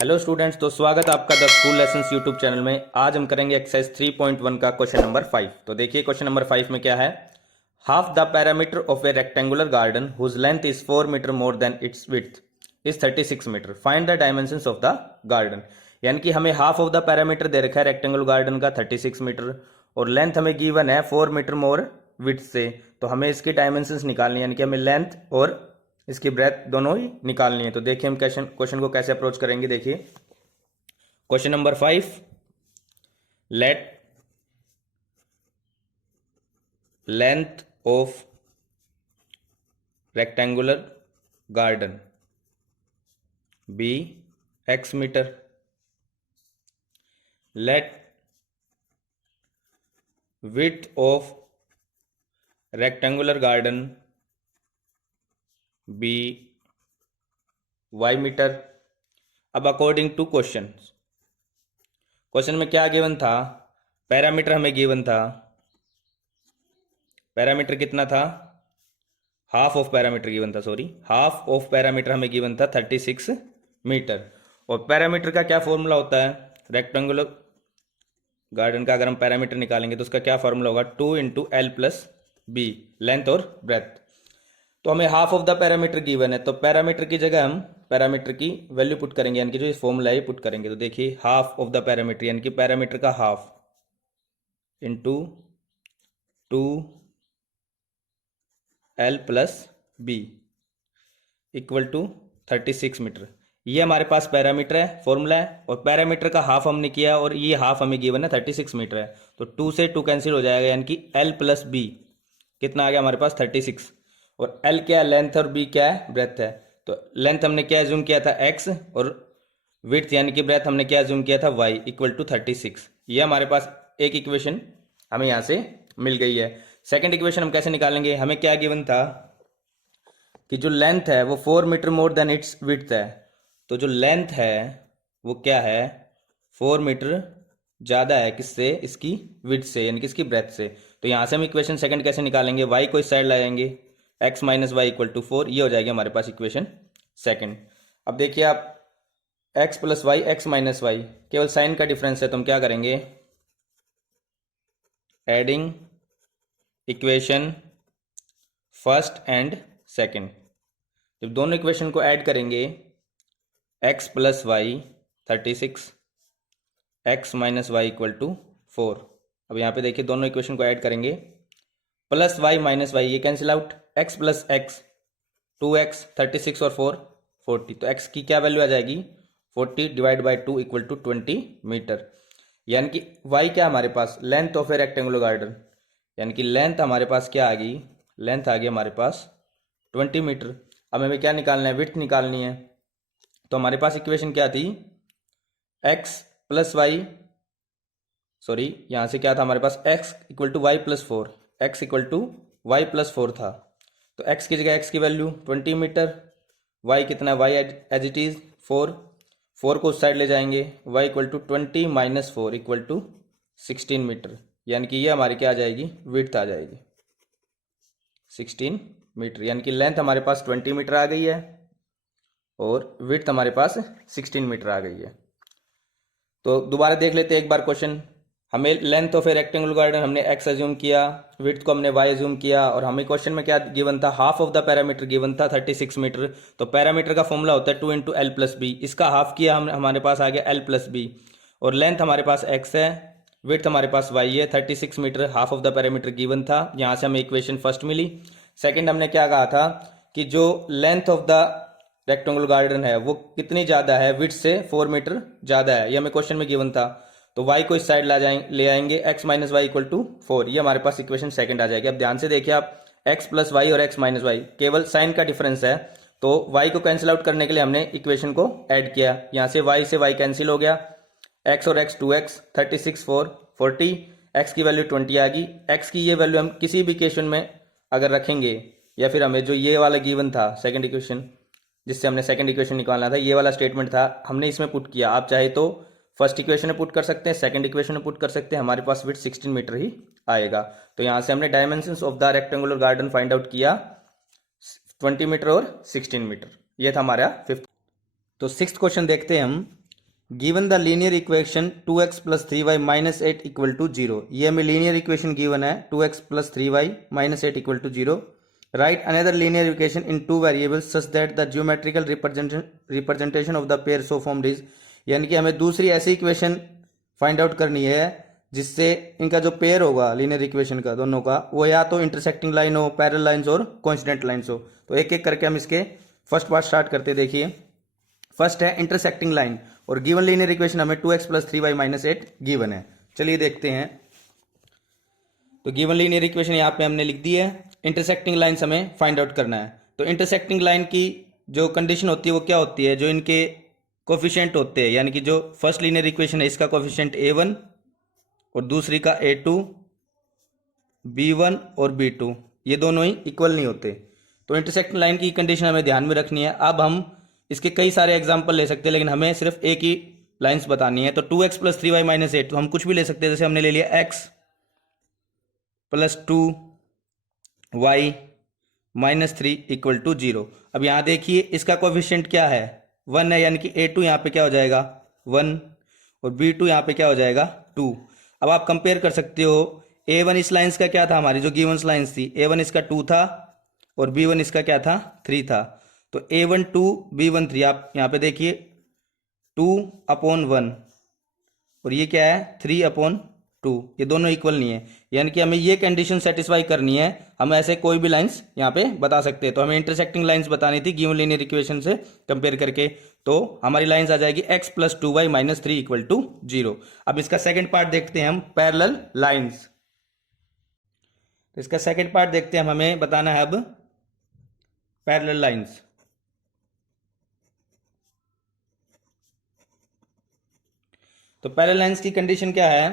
Hello students, तो स्वागत है आपका the school lessons YouTube channel में। आज हम करेंगे एक्सरसाइज 3.1 का क्वेश्चन नंबर 5। तो देखिए क्वेश्चन नंबर 5 में क्या है। Half the parameter of a rectangular garden whose length is 4 metre more than its width is 36 metre. Find the dimensions of the garden. यानी कि हमें हाफ ऑफ द पैरामीटर दे रखा है रेक्टेंगुलर गार्डन का 36 मीटर और लेंथ हमें given है 4 मीटर मोर विड्थ से। तो हमें इसकी डायमेंशंस निकालनी है, यानी कि हमें लेंथ और इसकी ब्रेथ दोनों ही निकालनी है। तो देखिए हम क्वेश्चन को कैसे अप्रोच करेंगे। देखिए question number 5, let length of rectangular garden be x metre, let width of rectangular garden be y metre. अब अकॉर्डिंग टू क्वेश्चन में क्या गिवन था, पैरामीटर हमें गिवन था। पैरामीटर कितना था, हाफ ऑफ पैरामीटर गिवन था, हाफ ऑफ पैरामीटर हमें गिवन था 36 मीटर। और पैरामीटर का क्या फॉर्मूला होता है, रेक्टेंगुलर गार्डन का अगर हम पैरामीटर निकालेंगे तो उसका क्या फॉर्मूला होगा, 2 into L plus B, length और ब्रेथ। तो हमें half of the perimeter given है, तो पैरामीटर की जगह हम पैरामीटर की वैल्यू पुट करेंगे, यानी कि जो इस फॉर्मूला है पुट करेंगे। तो देखिए हाफ ऑफ द पैरामीटर यानी कि पैरामीटर का half into 2 L plus B equal to 36 metre. ये हमारे पास पैरामीटर है, फॉर्मूला है, और पैरामीटर का हाफ हमने किया और ये हाफ हमें गिवन है 36 मीटर है। तो 2 से 2 कैंसिल हो जाएगा, यानी कि एल प्लस बी कितना आ गया हमारे पास 36। और एल क्या है, लेंथ, और बी क्या है, ब्रेथ है। तो लेंथ हमने क्या एज्यूम किया था, एक्स, और विड्थ यानी कि ब्रेथ हमने क्या एज्यूम किया था, वाई इक्वल टू 36। ये हमारे पास एक इक्वेशन हमें यहाँ से मिल गई है। सेकंड इक्वेशन हम कैसे निकालेंगे, हमें क्या गिवन था कि जो लेंथ है वो 4 metre more than its width है। तो जो लेंथ है वो क्या है, 4 मीटर ज़्यादा है किससे, इसकी विड्थ से, यानी कि इसकी ब्रेथ से। तो यहाँ से हम इक्वेशन सेकंड कैसे निकालेंगे, y को इस साइड लाएंगे, x minus y equal to 4, ये हो जाएगी हमारे पास इक्वेशन सेकंड। अब देखिए आप x plus y, x minus y, केवल साइन का डिफरेंस है, तो हम क्या करेंगे, adding equation first and second. जब दोनों इक्वेशन को ऐड करेंगे, x plus y 36, x minus y equal to 4। अब यहाँ पे देखिए दोनों इक्वेशन को ऐड करेंगे, प्लस वाई माइनस वाई ये cancel out, x plus x 2x, 36 और 4 40। तो x की क्या वैल्यू आ जाएगी, 40 divide by 2 equal to 20 metre. यानी कि y क्या हमारे पास, length of a rectangular garden, यानी कि लेंथ हमारे पास क्या आ गई, लेंथ आ गई हमारे पास 20 मीटर। अब हमें क्या निकालना है, विड्थ निकालनी है। तो हमारे पास इक्वेशन क्या थी, x प्लस वाई, यहाँ से क्या था हमारे पास, x equal to y plus 4, x equal to y plus 4 था। तो x की जगह x की वैल्यू 20 मीटर, y कितना, y एज इट इज़ 4 को उस साइड ले जाएंगे, y equal to 20 minus 4 equal to 16 metre. यानी कि ये हमारी क्या आ जाएगी, विड्थ आ जाएगी 16 मीटर। यानी कि लेंथ हमारे पास 20 मीटर आ गई है और विड्थ हमारे पास 16 मीटर आ गई है। तो दोबारा देख लेते हैं एक बार क्वेश्चन। हमें length of a rectangular garden हमने x एज्यूम किया, विड्थ को हमने y एज्यूम किया, और हमें क्वेश्चन में क्या गिवन था, half of the perimeter given था 36 मीटर। तो पैरामीटर का फॉर्मूला होता है 2 इंटू एल प्लस बी, इसका हाफ किया हम, हमारे पास आ गया एल प्लस बी। और लेंथ हमारे पास x है, विड्थ हमारे पास y है, 36 metre half of the perimeter given था। यहाँ से हमें इक्वेशन फर्स्ट मिली। सेकेंड हमने क्या कहा था कि जो length of the rectangular garden है वो कितनी ज़्यादा है, विड्थ से 4 मीटर ज़्यादा है, ये हमें क्वेश्चन में गिवन था। तो y को इस साइड ले आएंगे, x minus y equal to 4, ये हमारे पास इक्वेशन सेकंड आ जाएगी। अब ध्यान से देखिए आप, x प्लस वाई और x माइनस वाई केवल साइन का डिफरेंस है, तो y को कैंसिल आउट करने के लिए हमने इक्वेशन को ऐड किया। यहाँ से y कैंसिल हो गया, x और x 2x, 36 4 40, x की वैल्यू 20 आ गई। x की ये वैल्यू हम किसी भी इक्वेशन में अगर रखेंगे, या फिर हमें जो ये वाला गिवन था सेकंड इक्वेशन, जिससे हमने सेकंड इक्वेशन निकालना था, ये वाला स्टेटमेंट था, हमने इसमें पुट किया। आप चाहे तो फर्स्ट इक्वेशन में पुट कर सकते हैं, सेकंड इक्वेशन में पुट कर सकते हैं, हमारे पास विड्थ 16 मीटर ही आएगा। तो यहाँ से हमने dimensions of the rectangular garden find out किया, 20 मीटर और 16 मीटर। ये था हमारा फिफ्थ। तो सिक्स्थ क्वेश्चन देखते हैं हम given the linear equation 2x plus 3y minus 8 equal to 0। ये हमें लीनियर इक्वेशन गिवन है 2x plus 3y minus 8 equal to 0। Right another linear equation in two variables such that the geometrical representation of the pair so formed is. यानी कि हमें दूसरी ऐसी equation find out करनी है जिससे इनका जो पेयर होगा लीनियर इक्वेशन का दोनों का वो या तो इंटरसेक्टिंग लाइन हो, पैरेलल लाइंस और कोइंसिडेंट लाइंस हो। तो एक एक करके हम इसके फर्स्ट पार्ट स्टार्ट करते देखिए। फर्स्ट है इंटरसेक्टिंग लाइन और गिवन लीनियर इक्वेशन हमें 2x plus 3y minus 8 given है। चलिए देखते हैं। तो गिवन लीनियर इक्वेशन यहाँ पे हमने लिख दी है। इंटरसेक्टिंग लाइन्स हमें फाइंड आउट करना है। तो इंटरसेक्टिंग लाइन की जो कंडीशन होती है वो क्या होती है, जो इनके कोफिशिएंट होते हैं, यानी कि जो फर्स्ट लीनियर इक्वेशन है इसका कोफिशिएंट a1 और दूसरी का a2, b1 और b2, ये दोनों ही इक्वल नहीं होते। तो इंटरसेक्टिंग लाइन की कंडीशन हमें ध्यान में रखनी है। अब हम इसके कई सारे एग्जाम्पल ले सकते हैं लेकिन हमें सिर्फ एक ही लाइन्स बतानी है। तो 2x प्लस 3y माइनस 8 तो हम कुछ भी ले सकते हैं, जैसे हमने ले लिया x plus 2y minus 3 equal to 0। अब यहाँ देखिए इसका कोफिशिएंट क्या है, 1 है, यानी कि a2 यहाँ पे क्या हो जाएगा 1 और b2 यहाँ पे क्या हो जाएगा 2। अब आप कंपेयर कर सकते हो, a1 इस लाइन्स का क्या था, हमारी जो गिवन लाइन्स थी, a1 इसका 2 था और b1 इसका क्या था 3 था। तो a1 2 b1 3, आप यहाँ पे देखिए 2/1 और ये क्या है 3/2, ये दोनों इक्वल नहीं है। यानी कि हमें ये कंडीशन सेटिस्फाई करनी है, हम ऐसे कोई भी लाइंस यहाँ पे बता सकते हैं। तो हमें इंटरसेक्टिंग लाइंस बतानी थी गिवन लीनियर इक्वेशन से कंपेयर करके। तो हमारी लाइंस आ जाएगी x plus 2y minus 3 equal to 0। अब इसका सेकेंड पार्ट देखते हैं हम, पैरेलल लाइन्स। तो इसका सेकेंड पार्ट देखते हैं हम, हमें बताना है अब पैरेलल लाइन्स। तो पैरेलल लाइन्स की कंडीशन क्या है,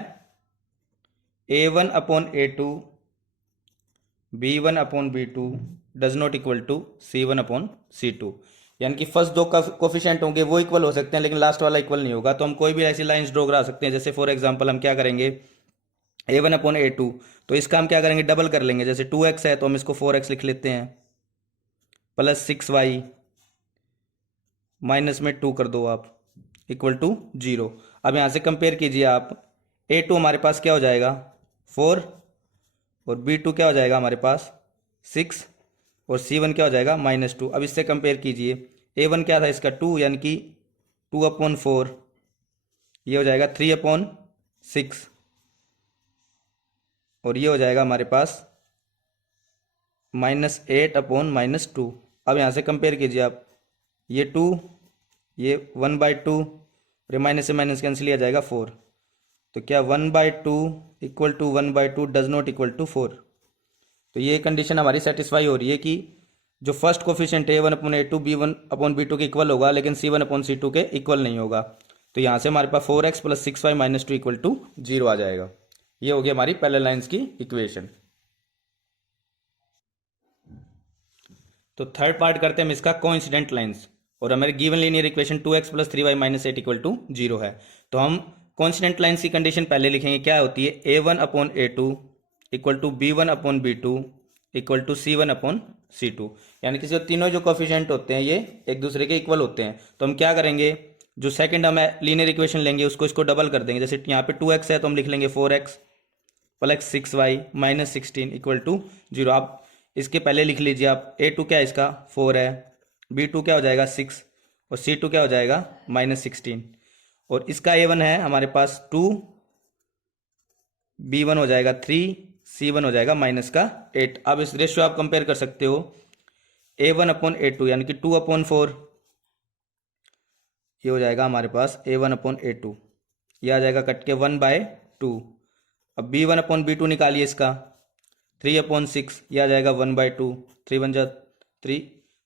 a1/a2 b1/b2 does not equal to c1/c2। यानी कि फर्स्ट दो कोफिशिएंट होंगे वो इक्वल हो सकते हैं लेकिन लास्ट वाला इक्वल नहीं होगा। तो हम कोई भी ऐसी लाइंस ड्रॉ करा सकते हैं, जैसे फॉर एग्जांपल हम क्या करेंगे, a1/a2 तो इसका हम क्या करेंगे डबल कर लेंगे। जैसे 2x है तो हम इसको 4x लिख लेते हैं, प्लस 6y माइनस में 2 कर दो आप इक्वल टू 0। अब यहाँ से कंपेयर कीजिए आप, a2 हमारे पास क्या हो जाएगा 4 और b2 क्या हो जाएगा हमारे पास 6 और c1 क्या हो जाएगा -2। अब इससे कंपेयर कीजिए, a1 क्या था इसका 2, यानी कि 2/4, ये हो जाएगा 3/6 और ये हो जाएगा हमारे पास -8/2। अब यहाँ से कंपेयर कीजिए आप, ये 2 ये 1/2 और ये माइनस से माइनस कैंसिल किया जाएगा 4। तो क्या 1/2 equal to 1/2 does not equal to 4। तो ये कंडीशन हमारी सेटिस्फाई हो रही है कि जो फर्स्ट कोफिशिएंट है a1/a2 b1/b2 के इक्वल होगा लेकिन c1/c2 के इक्वल नहीं होगा। तो यहाँ से हमारे पास 4x plus 6y minus 2 equal to 0 आ जाएगा। ये हो गया हमारी पैरेलल लाइंस की इक्वेशन। तो थर्ड पार्ट करते हैं हम इसका कोइंसिडेंट लाइंस, और हमारी given linear equation 2x plus 3y minus 8 equal to 0 है। तो हम कोइंसिडेंट लाइंस की कंडीशन पहले लिखेंगे, क्या होती है a1/a2 equal to b1/b2 equal to c1/c2। यानी कि जो तीनों जो कोफिशिएंट होते हैं ये एक दूसरे के इक्वल होते हैं। तो हम क्या करेंगे, जो सेकंड हम लीनियर इक्वेशन लेंगे उसको इसको डबल कर देंगे। जैसे यहाँ पे 2x है तो हम लिख लेंगे 4x plus 6y minus 16 equal to 0। आप इसके पहले लिख लीजिए आप, a2 क्या है इसका 4 है, b2 क्या हो जाएगा 6 और c2 क्या हो जाएगा -16 और इसका a1 है हमारे पास 2, b1 हो जाएगा 3, c1 हो जाएगा -8। अब इस रेशियो आप कंपेयर कर सकते हो, a1/a2 यानी कि 2/4, ये हो जाएगा हमारे पास a1/a2, ये आ जाएगा कट के 1/2। अब b1/b2 निकालिए इसका 3/6, यह आ जाएगा 1/2, 3 1 जा 3,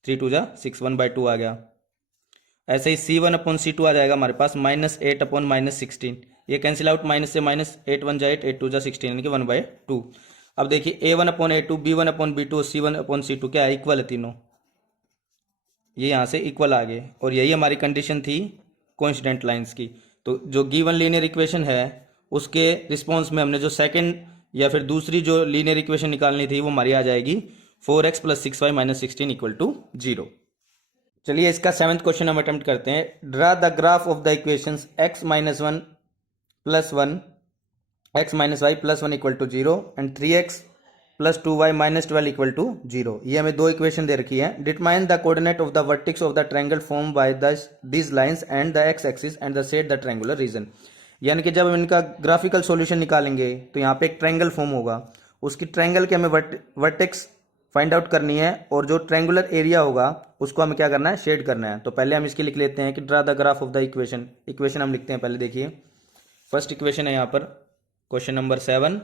3 2 जा 6, 1/2 आ गया। ऐसे ही c1/c2 आ जाएगा हमारे पास -8/16, ये कैंसिल आउट, माइनस से माइनस, 8 1 जा 8, 8 2 जा 16 यानी कि 1/2। अब देखिए a1/a2 b1/b2 और c1/c2 क्या है इक्वल है तीनों, ये यहाँ से इक्वल आ गए और यही हमारी कंडीशन थी कोइंसिडेंट लाइंस की। तो जो गिवन लीनियर इक्वेशन है उसके रिस्पॉन्स में हमने जो सेकंड या फिर दूसरी जो लीनियर इक्वेशन निकालनी थी वो हमारी आ जाएगी 4x plus 6y minus 16 equal to 0। चलिए इसका 7th क्वेश्चन हम अटेम्प्ट करते हैं। Draw the graph of the equations x minus one plus one x minus y plus one equal to zero and 3x plus 2y minus 12 equal to zero. ये हमें दो इक्वेशन दे रखी है। Determine the coordinate of the vertex of the triangle form by these lines and the x axis and the set the triangular region. यानी कि जब हम इनका ग्राफिकल सॉल्यूशन निकालेंगे तो यहाँ पे एक ट्रायंगल फॉर्म होगा, उसकी ट्रायंगल के हमें वर्टेक्स फाइंड आउट करनी है और जो ट्रायंगुलर एरिया होगा उसको हमें क्या करना है, शेड करना है। तो पहले हम इसके लिख लेते हैं कि draw the graph of the equation. Equation हम लिखते हैं पहले, देखिए फर्स्ट इक्वेशन है यहाँ पर क्वेश्चन नंबर 7।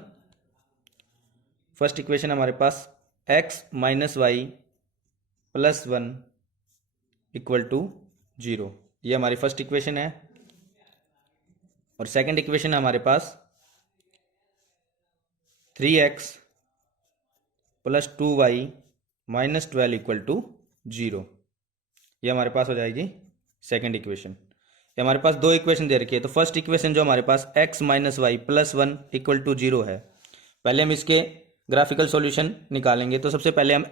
फर्स्ट इक्वेशन हमारे पास x minus y plus one equal to zero, ये हमारी फर्स्ट इक्वेशन है। और सेकंड इक्वेशन है हमारे पास 3x plus 2y minus 12 equal to zero, ये हमारे पास हो जाएगी सेकंड इक्वेशन। ये हमारे पास दो इक्वेशन दे रखी है। तो फर्स्ट इक्वेशन जो हमारे पास x minus y plus one equal to zero है, पहले हम इसके ग्राफिकल सॉल्यूशन निकालेंगे। तो सबसे पहले हम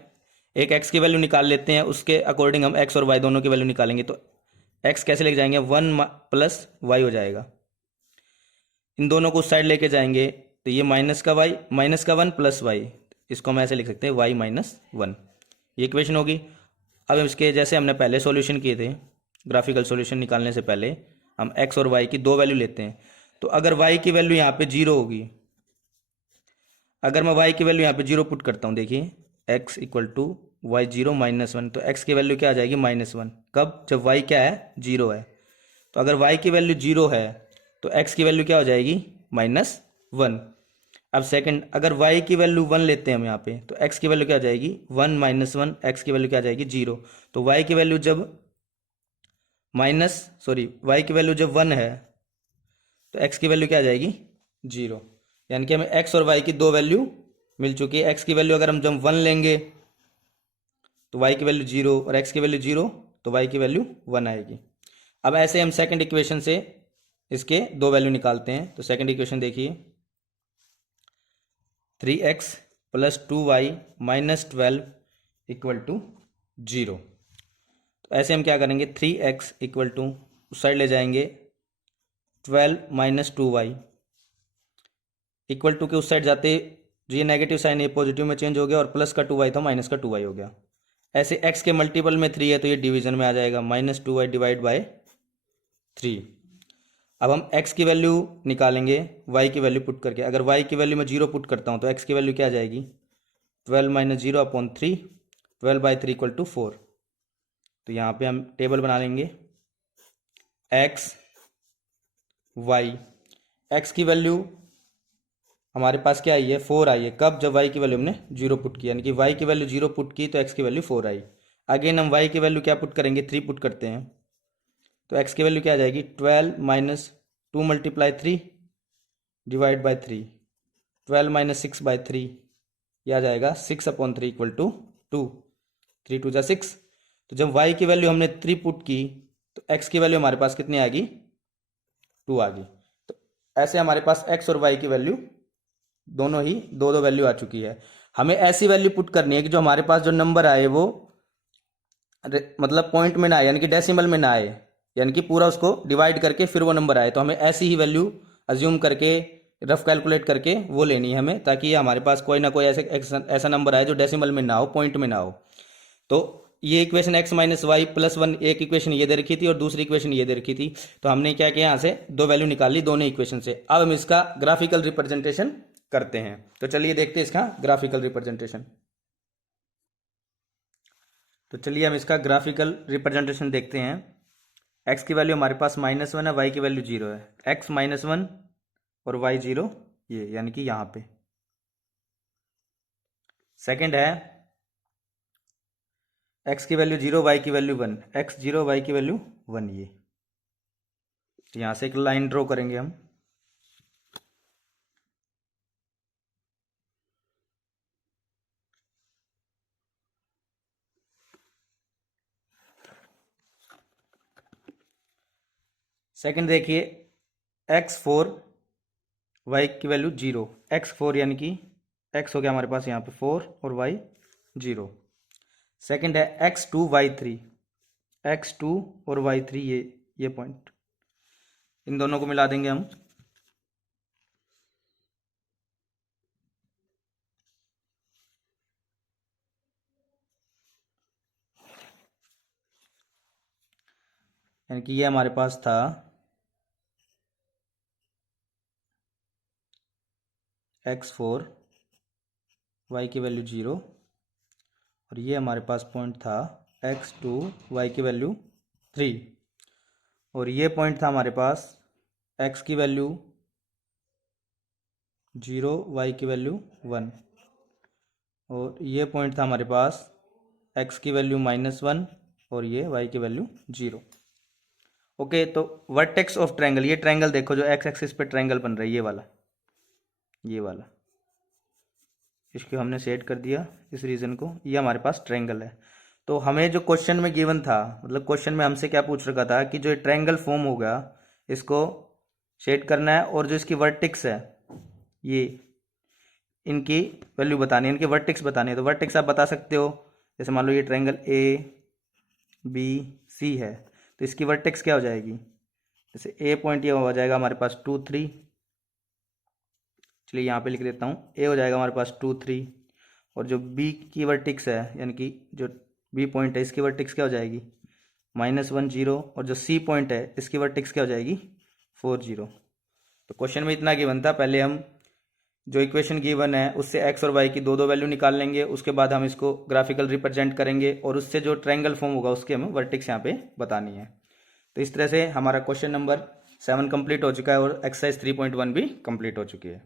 एक x की वैल्यू निकाल लेते हैं, उसके अकॉर्डिंग हम x और y दोनों की वैल्यू निकालेंगे। तो x कैसे लेके जाएंगे, वन प्लस वाई हो जाएगा। इन दोनों को उस साइड लेके जाएंगे तो ये माइनस का y माइनस का वन प्लस वाई, इसको हम ऐसे लिख सकते हैं y माइनस वन, ये इक्वेशन होगी। अब इसके जैसे हमने पहले सॉल्यूशन किए थे, ग्राफिकल सॉल्यूशन निकालने से पहले हम x और y की दो वैल्यू लेते हैं। तो अगर y की वैल्यू यहाँ पे जीरो होगी, अगर मैं y की वैल्यू यहाँ पे जीरो पुट करता हूँ, देखिए x equal to y zero minus one, तो x की वैल्यू क्या आ जाएगी, माइनस वन। कब, जब y क्या है, जीरो है। तो अगर y की वैल्यू जीरो है तो x की वैल्यू क्या हो जाएगी, माइनस वन। अब सेकंड, अगर y की वैल्यू वन लेते हैं हम यहाँ पे, तो x की वैल्यू क्या आ जाएगी, वन माइनस वन, एक्स की वैल्यू क्या आ जाएगी, जीरो। तो y की वैल्यू जब y की वैल्यू जब वन है तो x की वैल्यू क्या आ जाएगी, जीरो। यानी कि हमें x और y की दो वैल्यू मिल चुकी है। x की वैल्यू अगर हम जब वन लेंगे तो y की वैल्यू जीरो, और x की वैल्यू जीरो तो y की वैल्यू वन आएगी। अब ऐसे हम सेकंड इक्वेशन से इसके दो वैल्यू निकालते हैं। तो सेकंड इक्वेशन देखिए, 3x plus 2y minus 12 equal to zero. तो ऐसे हम क्या करेंगे, 3x इक्वल टू उस साइड ले जाएंगे 12 माइनस 2y इक्वल टू के उस साइड जाते जो ये नेगेटिव साइन है पॉजिटिव में चेंज हो गया, और प्लस का 2y था माइनस का 2y हो गया। ऐसे x के मल्टीपल में 3 है तो ये डिवीजन में आ जाएगा, माइनस 2y डिवाइड बाय 3। अब हम x की वैल्यू निकालेंगे y की वैल्यू पुट करके। अगर y की वैल्यू मैं जीरो पुट करता हूँ तो x की वैल्यू क्या आ जाएगी, 12 minus zero upon 3, 12 by 3 equal to 4। तो यहाँ पे हम टेबल बना लेंगे, x y, x की वैल्यू हमारे पास क्या आई है, 4 आई है। कब, जब y की वैल्यू हमने जीरो पुट की, यानी कि y की वैल्यू जीरो पुट की तो x की वैल्यू 4 आई। अगेन हम y की वैल्यू क्या पुट करेंगे, 3 पुट करते हैं। तो x की वैल्यू क्या आ जाएगी, 12 minus 2 multiply 3 divide by 3, 12 minus 6 by 3, यह आ जाएगा 6 अपॉन 3 इक्वल टू 2, 3 टू जा 6। तो जब y की वैल्यू हमने 3 पुट की तो x की वैल्यू हमारे पास कितनी आ गई, 2 आ गई। तो ऐसे हमारे पास x और y की वैल्यू दोनों ही दो दो वैल्यू आ चुकी है। हमें ऐसी वैल्यू पुट करनी है कि जो हमारे पास जो नंबर आए वो मतलब पॉइंट में ना आए, यानी कि डेसिमल में ना आए, यानी कि पूरा उसको डिवाइड करके फिर वो नंबर आए। तो हमें ऐसी ही वैल्यू अज्यूम करके रफ कैलकुलेट करके वो लेनी है हमें, ताकि हमारे पास कोई ना कोई ऐसा नंबर आए जो डेसिमल में ना हो, पॉइंट में ना हो। तो ये equation x minus y plus one, एक इक्वेशन ये दे रखी थी और दूसरी इक्वेशन ये दे रखी थी। तो हमने क्या किया, यहाँ से दो वैल्यू निकाल ली दोनों इक्वेशन से। अब हम इसका ग्राफिकल रिप्रेजेंटेशन करते हैं। तो चलिए देखते हैं इसका ग्राफिकल रिप्रेजेंटेशन। तो चलिए हम इसका ग्राफिकल रिप्रेजेंटेशन देखते हैं। x की वैल्यू हमारे पास माइनस वन है, y की वैल्यू जीरो है। x माइनस वन और y जीरो, ये यानी कि यहाँ पे। सेकंड है x की वैल्यू जीरो, y की value one, x zero y की वैल्यू वन। ये यहाँ से एक लाइन ड्रॉ करेंगे हम। सेकंड देखिए, x4 y की वैल्यू जीरो, x4 यानी कि x हो गया हमारे पास यहाँ पे 4 और y जीरो। सेकंड है x2 y3, x2 और y3 ये पॉइंट, इन दोनों को मिला देंगे हम। यानी कि ये हमारे पास था x4, y की वैल्यू 0, और ये हमारे पास पॉइंट था x2, y की वैल्यू 3, और ये पॉइंट था हमारे पास x की वैल्यू 0, y की वैल्यू 1, और ये पॉइंट था हमारे पास x की वैल्यू -1 और ये y की वैल्यू 0। ओके, तो वर्टेक्स ऑफ ट्रायंगल, ये ट्रायंगल देखो जो x एक्सिस पे ट्रायंगल बन रहा है, ये वाला इसको हमने सेट कर दिया इस रीजन को, ये हमारे पास ट्रायंगल है। तो हमें जो क्वेश्चन में गिवन था, मतलब क्वेश्चन में हमसे क्या पूछ रखा था कि जो ट्रायंगल फॉर्म होगा इसको सेट करना है, और जो इसकी वर्टेक्स है ये, इनकी वैल्यू बतानी है, इनके वर्टेक्स बताने हैं। तो वर्टेक्स आप बता सकते हो, जैसे मान लो ये ट्रायंगल ABC है, तो इसकी वर्टेक्स क्या हो जाएगी, जैसे ए पॉइंट ये हो जाएगा हमारे पास 2, 3, चलिए यहाँ पे लिख देता हूँ, ए हो जाएगा हमारे पास 2, 3, और जो बी की वर्टेक्स है यानी कि जो बी पॉइंट है इसकी वर्टेक्स क्या हो जाएगी, -1, 0, और जो सी पॉइंट है इसकी वर्टेक्स क्या हो जाएगी, 4, 0। तो क्वेश्चन में इतना गिवन था, पहले हम जो इक्वेशन गिवन है उससे एक्स और वाई की दो दो वैल्यू निकाल लेंगे, उसके बाद हम इसको ग्राफिकल रिप्रेजेंट करेंगे, और उससे जो ट्रायंगल फॉर्म होगा उसके हमें वर्टेक्स यहाँ पे बतानी है। तो इस तरह से हमारा क्वेश्चन नंबर 7 कंप्लीट हो चुका है और एक्सरसाइज 3.1 भी कंप्लीट हो चुकी है।